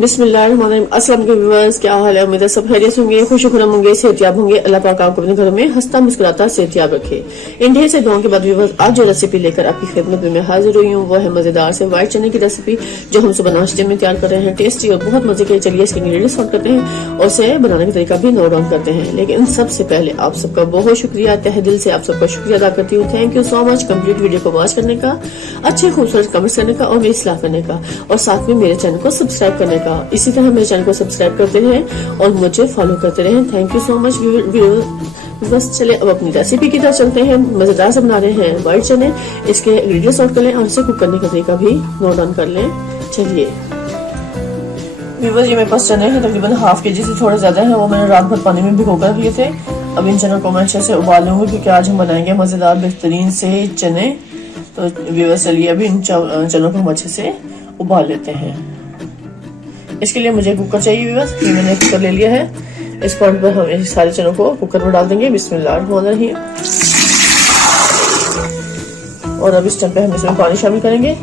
बिस्मिल्लाहिर्रहमानिर्रहीम। अस्सलाम वालेकुम व्यूअर्स, क्या हाल है? उम्मीद है सब खैरियत होंगे, खुश खुरम होंगे, सेहतियाब होंगे। अल्लाह पाक आपको अपने घरों में हंसता मुस्कुराता सेहतियाब रखे। इन ढेर से दुआओं के बाद व्यूअर्स, आज जो रेसिपी लेकर आपकी खिदमत में मैं हाजिर हुई हूँ वो है मजेदार से व्हाइट चने की रेसिपी, जो हम सुबह नाश्ते में तैयार कर रहे हैं। टेस्टी और बहुत मजे के। चलिए इसके इंग्रेडिएंट्स नोट करते हैं और इसे बनाने का तरीका भी नोट डाउन करते हैं। लेकिन सबसे पहले आप सबका बहुत शुक्रिया, तहे दिल से आप सबका शुक्रिया अदा करती हूँ। Thank you so much complete video को वॉच करने का, अच्छे खूबसूरत कमेंट्स करने का और मेरी सलाह करने का, और साथ में मेरे चैनल को सब्सक्राइब करने का। इसी तरह मेरे चैनल को सब्सक्राइब करते रहें और मुझे फॉलो करते रहें। Thank you so much. बस चले अब अपनी रेसिपी की तरफ चलते हैं। मजेदार से बना रहे हैं व्हाइट चने। इसके इंग्रेडिएंट्स नोट कर लें और इसे कुक करने का तरीका भी नोट डाउन कर लें। चलिए व्यूअर्स, ये मेरे पास चने हैं तकरीबन हाफ के जी से थोड़े ज्यादा है। वो मैंने रात भर पानी में भिगो कर रखे थे। अब इन चनों को मैं अच्छे से उबाल लूंगी क्योंकि आज हम बनाएंगे मजेदार बेहतरीन से चने। तो व्यूअर्स चलिए अभी इन चनों को हम अच्छे से उबाल लेते हैं। इसके लिए मुझे कुकर चाहिए व्यूअर्स। ये मैंने कुकर ले लिया है। इस पॉइंट पर हम सारे चनों को कुकर में डाल देंगे। बिस्मिल्लाहिर्रहमानिर्रहीम। और अब इस टाइम पे हम इसमें पानी शामिल करेंगे।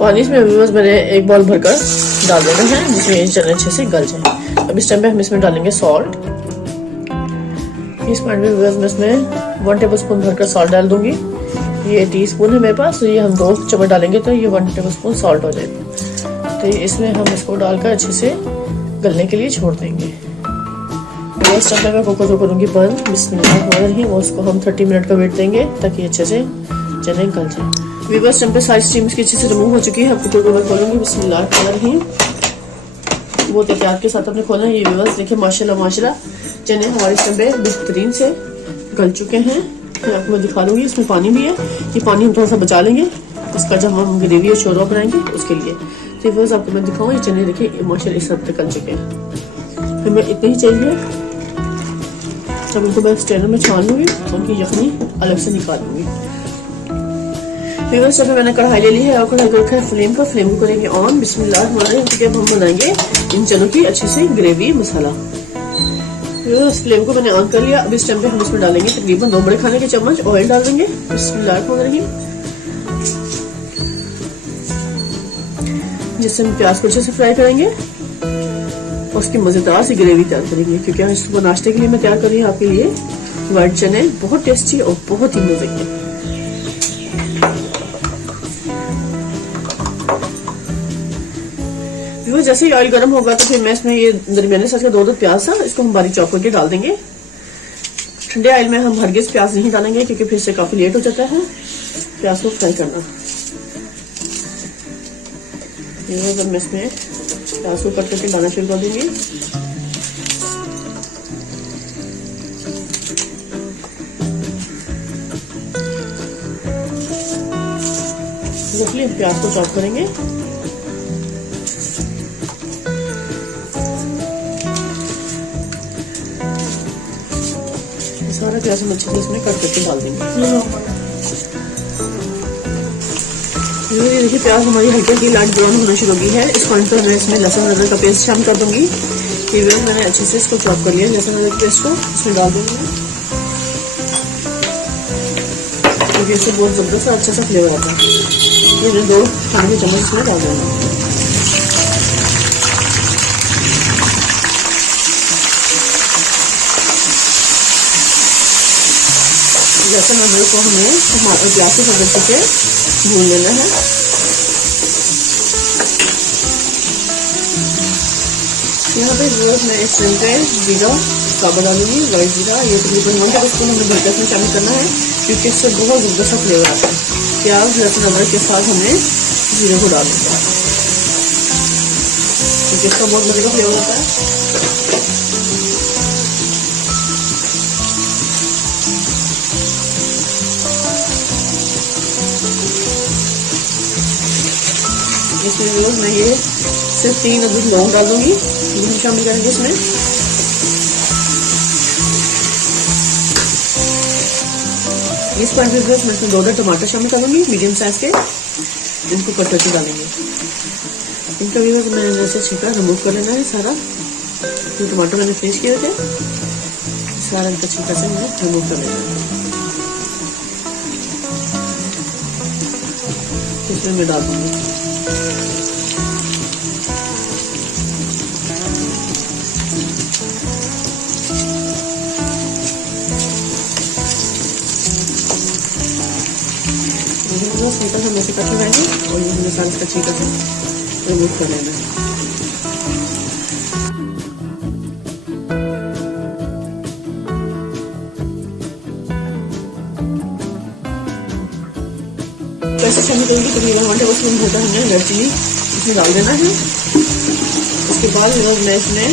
पानी इसमें व्यूअर्स मैंने एक बाउल भरकर डाल देना है जिसमें ये चने अच्छे से गल जाए। अब इस टाइम पे हम इसमें डालेंगे सॉल्ट। इस पॉइंट पे व्यूअर्स मैं इसमें 1 टेबलस्पून भरकर सॉल्ट डाल दूंगी। ये टीस्पून है मेरे पास, तो ये हम 2 चम्मच डालेंगे तो ये 1 टेबलस्पून सॉल्ट हो जाएगा। तो इसमें हम इसको डालकर अच्छे से गलने के लिए छोड़ देंगे। इस टाइम पे मैं कुकर को करूंगी बंद। बिस्मिल्लाहिर्रहमानिर्रहीम। और उसको हम 30 मिनट का वेट देंगे ताकि अच्छे से चने गल जाए। व्यूअर्स टाइम पे सारी स्टीम इसकी अच्छे से रिमूव हो चुकी है। अब कुकर को मैं खोलूंगी। बिस्मिल्लाहिर्रहमानिर्रहीम। बहुत एहतियात के साथ अपने खोलना है। ये व्यूअर्स देखिए माशाल्लाह माशाल्लाह चने हमारे इस टाइम पे बेहतरीन से गल चुके हैं। मैं आपको दिखा दूंगी। इसमें पानी भी है, ये पानी हम थोड़ा सा बचा लेंगे इसका जब हम ग्रेवी और शोरबा बनाएंगे उसके लिए। तो व्यूअर्स आपको मैं दिखाऊँ, ये चने देखिए माशाल्लाह इस हद तक गल चुके हैं। फिर मैं इतने ही चाहिए। जब इनको मैं स्ट्रेनर में छान लूंगी तो उनकी यखनी अलग से निकाल लूंगी। व्यूअर्स मैंने कढ़ाई ले ली है और कढ़ाई को रखा है फ्लेम पर। फ्लेम को करेंगे ऑन। बिस्मिल्लाहिर्रहमानिर्रहीम। क्योंकि अब हम बनाएंगे इन चनों की अच्छे से ग्रेवी मसाला। व्यूअर्स फ्लेम को मैंने ऑन कर लिया। अब इस टाइम पे हम इसमें डालेंगे तकरीबन 2 बड़े खाने के चम्मच ऑयल डाल देंगे। बिस्मिल्लाहिर्रहमानिर्रहीम। जिससे हम प्याज को अच्छे से फ्राई करेंगे और उसकी मजेदार सी ग्रेवी तैयार करेंगे। क्योंकि आज सुबह नाश्ते के लिए मैं तैयार कर रही हूँ आपके लिए व्हाइट चने, बहुत टेस्टी और बहुत ही मजे के। जैसे ही ऑयल गर्म होगा तो फिर मैं इसमें ये दरमियाने साइज का 2 प्याज था, इसको हम बारीक चॉप करके डाल देंगे। ठंडे ऑयल में हम हरगिज प्याज नहीं डालेंगे क्योंकि फिर से काफी लेट हो जाता है प्याज को फ्राई करना। ये मैं इसमें प्याज को कट करके डालना शुरू कर दूंगी। प्याज को चॉप करेंगे। सारा प्याज हम अच्छे से इसमें कट करके डाल देंगे। ये देखिए प्याज हमारी हल्की हल्की लाइट ब्राउन होना शुरू हो गई है। इस पॉइंट पर मैं इसमें लहसुन अदरक का पेस्ट शामिल कर दूंगी। ये मैंने अच्छे से इसको चॉप कर लिया। लहसुन अदरक पेस्ट को इसमें डाल दूंगी क्योंकि इससे बहुत जबरदस्त अच्छा सा फ्लेवर आता है। ये मैंने 2 खाने के चम्मच इसमें डाल देना। लहसुन अदरक को हमें टमाटर प्याज के साथ से भून लेना है। यहाँ पे रोज मैं इस टाइम पे जीरा साबुत डालूंगी, वाइट जीरा। ये तकरीबन 1 टेबलस्पून हमें भरकर इसमें शामिल करना है क्योंकि इससे बहुत जबरदस्त फ्लेवर आता है। प्याज लहसुन अदरक के साथ हमें जीरे को डालूंगा क्योंकि इसका बहुत मजे का फ्लेवर होता है। इसमें मैं ये सिर्फ 3 अदरक लौंग डाल दूंगी, ये शामिल करेंगे इसमें। इस पॉइंट पे मैं इसमें 2 टमाटर शामिल करूंगी मीडियम साइज के, इनको कट करके डालेंगे। इनका भी मैंने जैसे छिलका रिमूव कर लेना है सारा। जो टमाटर मैंने फ्रीज किए थे सारा इनका छिलका से मैंने रिमूव कर लेना है। इसमें मैं डाल दूंगी पर हम ऐसे कट लगाएंगे और ये मसाला का छिलका से रिमूव कर लेना है। कैसे छानी करेंगे तकरीबन 1 टेबल स्पून होता है रेड चिली इसमें डाल देना है। उसके बाद मैं इसमें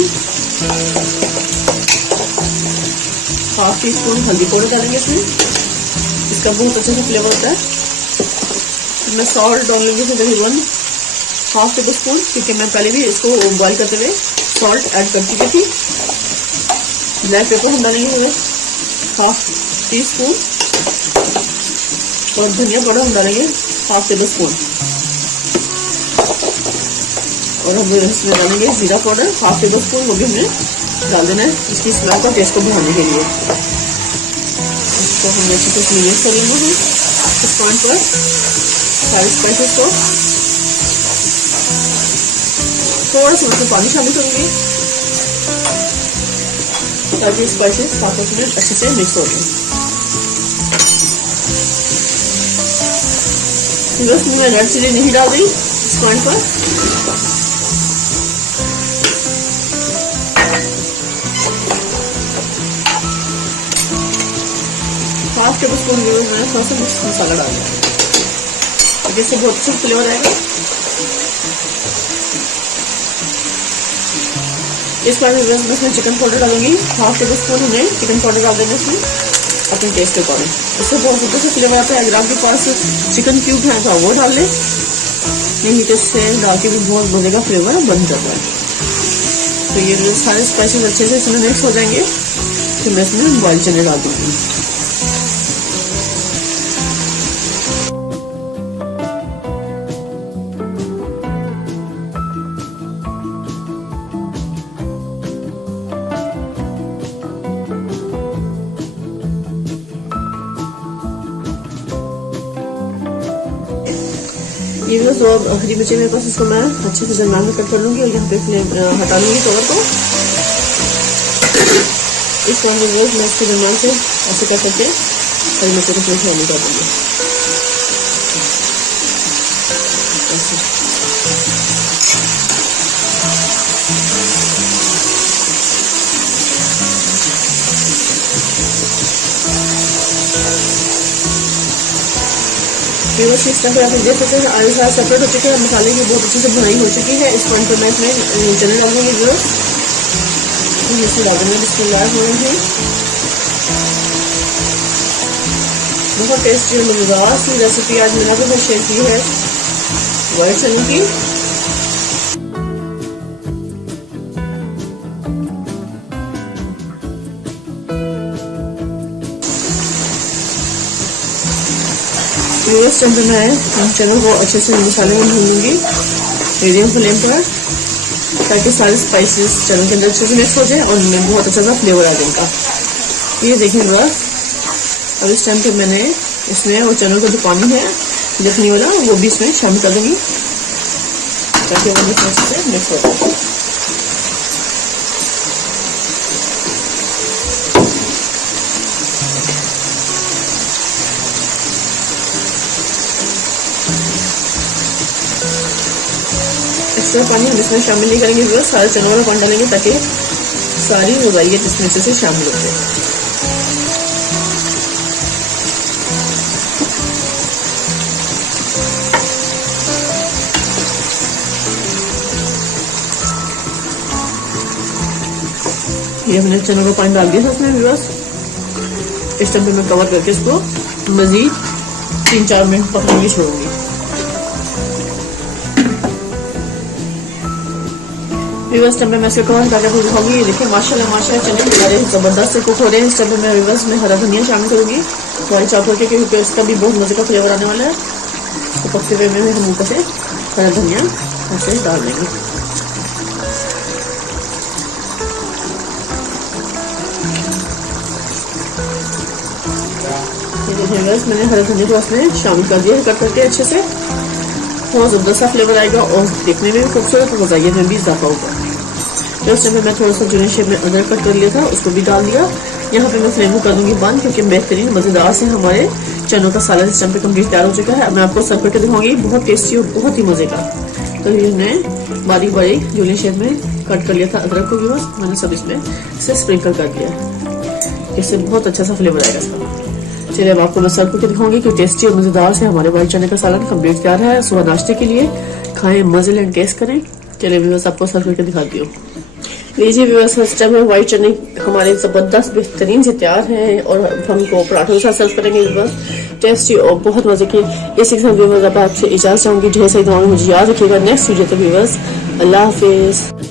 1/2 टीस्पून हल्दी पाउडर डालेंगे इसमें, इसका बहुत अच्छे से फ्लेवर होता है। मैं सॉल्ट डालूंगी इसमें तकरीबन 1/2 टेबल स्पून, क्योंकि मैं पहले भी इसको बॉईल करते हुए सॉल्ट ऐड कर चुकी थी। ब्लैक पेपर हम डालेंगे 1/2 टीस्पून और धनिया पाउडर हम डालेंगे 1/2 टेबल स्पून और हम इसमें डालेंगे जीरा पाउडर 1/2 टेबल स्पून, वो भी हमें डाल देना है इसकी स्मेल का टेस्ट को बढ़ाने के लिए। इसको हम अच्छे से मिक्स कर लेना है। इस पॉइंट पर सारे स्पाइसेस को थोड़ा सा उसमें पानी शामिल करूंगी ताकि स्पाइसेस आपस में अच्छे से मिक्स हो जाए। मैं रेड चिली नहीं डाल रही इस पॉइंट पर। 1/2 टेबल स्पून मैंने थोड़ा सा मिक्स मसाला डाल दिया, जिससे बहुत अच्छा फ्लेवर आएगा। इस बार मैं इसमें चिकन पाउडर डालूंगी 1/2 टेबल स्पून, हमें चिकन पाउडर डाल देना इसमें अपने टेस्ट के अकॉर्डिंग। इससे बहुत अच्छा फ्लेवर आता है। अगर आपके पास चिकन क्यूब है तो वो डाल लें, नहीं तो इससे डाल के भी बहुत मजे का फ्लेवर बन जाता है। तो ये सारे स्पाइसेस अच्छे से इसमें मिक्स हो जाएंगे, फिर मैं इसमें बॉइल चने डाल दूंगी। ये भी तो आखिरी बचे मेरे पास, इसको मैं अच्छे से दरमियान में कट कर लूंगी और यहाँ पे फ्लेम हटा लूंगी कवर को। इस तरह मैं इसके दरमियान से ऐसे कर करके हरी मिर्चों को फ्लेम नहीं कर दूंगी। इस तरह आप देख सकते हैं आलू सारा सेपरेट हो चुके हैं, मसाले की बहुत अच्छे से भुनाई हो चुकी है। इस पॉइंट पर मैं इसमें चने डाल दूंगी व्यूअर्स, इसमें डाल देंगे बिस्मिल्लाह होंगे। बहुत टेस्टी और मजेदार सी रेसिपी आज मैंने आपके साथ शेयर की है व्हाइट चने की। इस टाइम पे मैं चनों को अच्छे से मसाले में भूनूंगी मीडियम फ्लेम पर, ताकि सारे स्पाइसेस चनों के अंदर अच्छे से मिक्स हो जाए और उनमें बहुत अच्छा सा फ्लेवर आ जाएगा। ये देखिए बस अब इस टाइम पे मैंने इसमें वो चनों का जो पानी है जखनी वाला वो भी इसमें शामिल कर दूंगी, ताकि वो भी अच्छे से मिक्स हो जाए। एक्स्ट्रा पानी हम इसमें शामिल नहीं करेंगे, बस सारे चनों वाला पानी डालेंगे ताकि सारी गजाइयत इसमें अच्छे से शामिल हो जाए। ये हमने चनों का पानी डाल दिया था उसमें बस। इस टाइम पे मैं कवर करके इसको मजीद 3-4 मिनट पकने छोड़ूंगी। रिवर्स टाइम में मैं इसको कवर करके दिखाऊंगी। ये देखिए माशाल्लाह चने हमारे जबरदस्त से कुक हो रहे हैं। इस टाइम में रिवर्स में हरा धनिया शामिल करूंगी थोड़ा चॉप करके, क्योंकि इसका भी बहुत मजे का फ्लेवर आने वाला है। तो पकते हुए में हम ऊपर से हरा धनिया ऐसे डाल देंगे। मैंने हरा धनिया को उसमें शामिल कर दिया है कट करके अच्छे से। बहुत जबरदस्त सा फ्लेवर आएगा और देखने में भी खूबसूरत और मज़ाक़ियत में भी इजाफा होगा। तो उस टाइम में मैं थोड़ा सा जूनियर शेप में अदरक कट कर लिया था, उसको भी डाल दिया। यहाँ पे मैं फ्लेम को कर दूंगी बंद, क्योंकि बेहतरीन मज़ेदार से हमारे चनों का सालन सिस्टम पे कंप्लीट तैयार हो चुका है। अब मैं आपको सर्व करके दिखाऊंगी, बहुत टेस्टी और बहुत ही मजे का। तो हमने बारीक बारीक जूलियन शेप में कट कर लिया था अदरक को व्यूअर्स, मैंने सब इसमें से स्प्रिंकल कर दिया, इससे बहुत अच्छा सा फ्लेवर आएगा इसका। चलिए अब आपको मैं सर्व करके दिखाऊंगी कि टेस्टी और मजेदार से हमारे व्हाइट चने का सालन कंप्लीट तैयार है। सुबह नाश्ते के लिए खाएं, मजे लें, टेस्ट करें। चलिए व्यूअर्स आपको सर्व करके दिखाती हूँ। लीजिए व्यूअर्स, इस टाइम में व्हाइट चने हमारे जबरदस्त बेहतरीन से तैयार हैं और हमको पराठों के साथ सर्व करेंगे व्यूअर्स, टेस्टी और बहुत मजे की। इसी के साथ व्यूअर्स अब आपसे इजाजत चाहूंगी, ढेर सारी दुआएं मुझे याद रखिएगा। नेक्स्ट वीडियो तक व्यूअर्स, अल्लाह हाफिज।